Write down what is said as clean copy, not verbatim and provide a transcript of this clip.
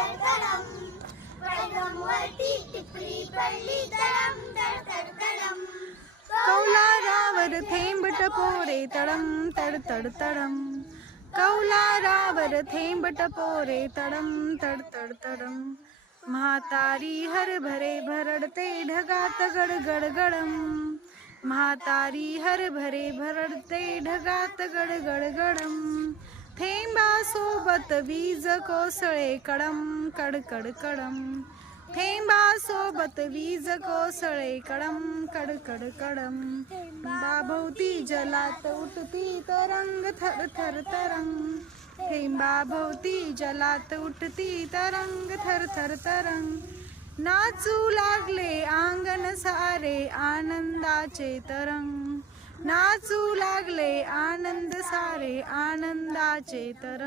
तडतडम वरती टिपरी पडली तडम तडतडम कौलारावर थेंब टपोरे तडम तडतड तडम कौलारावर थेंब टपोरे तडम तडतड तडम म्हातारी हरभरे भरडते ढगात गडगड गडम म्हातारी हरभरे भरडते ढगात गडगड गडम थेंबासोबत वीज कोसळे कडम कडकड कडम थेंबासोबत वीज कोसळे कडम कडकड कडम थेंबाभोवती जलात उठती तरंग थर थर तरंग थेंबाभोवती जलात उठती तरंग थर थर तरंग नाचू लागले अंगण सारे आनंदाचे तरंग नाचू लागले आनंद सारे आनंदाचे तरंग